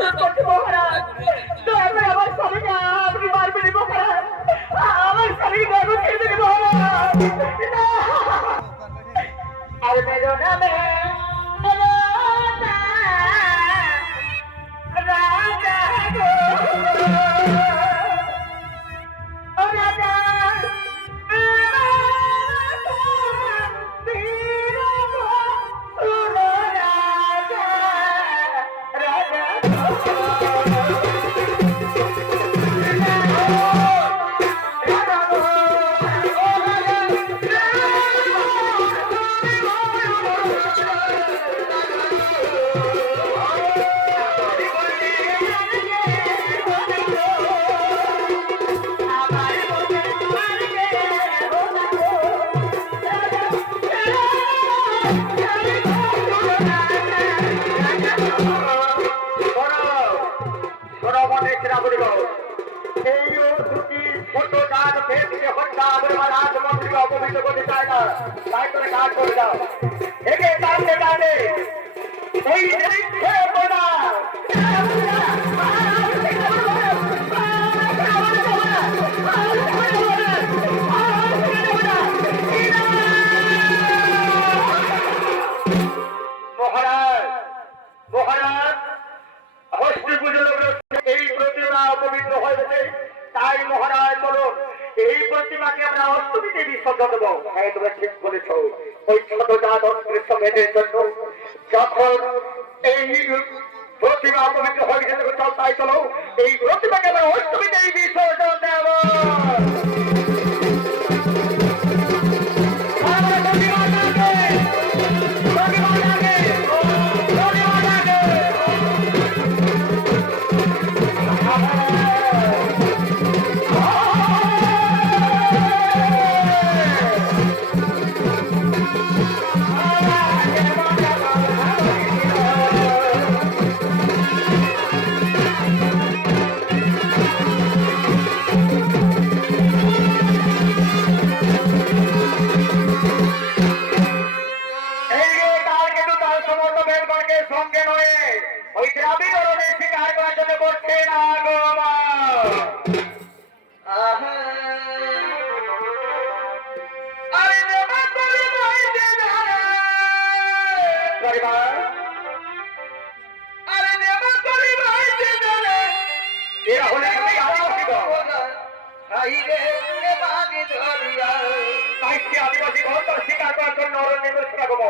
অনুরোধ করছি মহারাজ, দয়া করে আমার স্বামীকে আপনি মারবেন মহারাজ, আমার স্বামীকে গর্ভ ছেড়ে দেবে মহারাজ। না! আর মেরো নামে রাজা গো, ও রাজা, বীর গো, শুনো রাজা, রাজা অপবিত্র করতে চায় না, তাই করে কাজ করে দাও। একে টানতে টানে এই মহারাজ, মহারাজ, হস্তি পুজো এই প্রতিমা অপবিত্র হয়েছে, তাই মহারাজ চলুন এই প্রতিমাকে আমরা অষ্টমীতে বিসর্জন দেবো। হ্যাঁ, তোমরা ঠিক বলেছ। ওই ছোট জাতন কৃষ্ণের জন্য যখন এই প্রতিমা অপবিত্র হয়ে গেছে, চল তাই চলো এই প্রতিমাকে আমরা অষ্টমীতে বিসর্জন দেব। সঙ্গে নয় ওই দ্রাবিড় শিকার করার জন্য করছে না গো মা। আরে দেবা তুমি বইতে জানে, আরে দেবা তুমি বইতে জানে, এরা হলে তুমি আদিবাসী আদিবাসী ঘর তার শিকার করার জন্য অরণ্যে ঘোষণা করবো।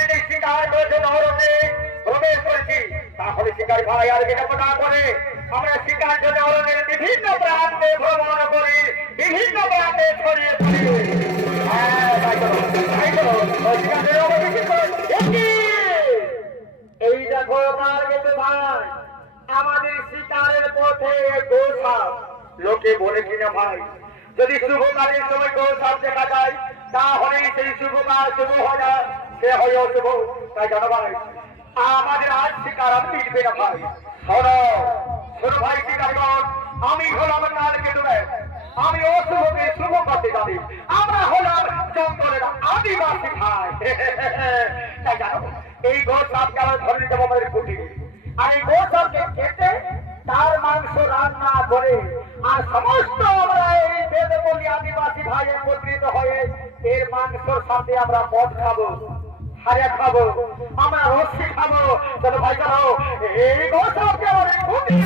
অলরেডি শিকার করেছে অরণ্যে প্রবেশ করেছি, তাহলে শিকার ভাই আর বিলম্ব না করে আমরা শিকার জন্য অরণ্যের বিভিন্ন প্রান্তে ভ্রমণ করি, বিভিন্ন প্রান্তে ছড়িয়ে ছড়িয়ে। হ্যাঁ তাই তো, তাই তো, ওই শিকারের অবস্থিত এই দেখো কার গেছে ভাই, আমাদের শিকারের পথে গোসাপ। লোকে বলে কিনা ভাই, যদি শুভ কাজের সময় গোসাপ দেখা যায় তাহলে সেই শুভ কাজ শুভ হয় না, সে হয় অশুভ। তাই জানো ভাই, আমাদের আজ শিকার আর মিটবে না ভাই। শোনো শোনো ভাই শিকারগণ, আমি হলাম কালকে তুমি, আমি অশুভকে শুভ করতে জানি, আমরা হলাম জঙ্গলের আদিবাসী ভাই। তাই জানো এই গোসাপকে আমরা ধরে নিতে আমাদের কুটি, আর এই গোসাপকে খেতে তার মাংস রান্না করে আর সমস্ত আমরা এই বেদপল্লী আদিবাসী ভাই একত্রিত হয়ে এর মাংসর সাথে আমরা মদ খাবো, হারে খাবো, আমরা রসি খাবো। চলো ভাই চলো, এই গোসাপকে আমাদের কুটি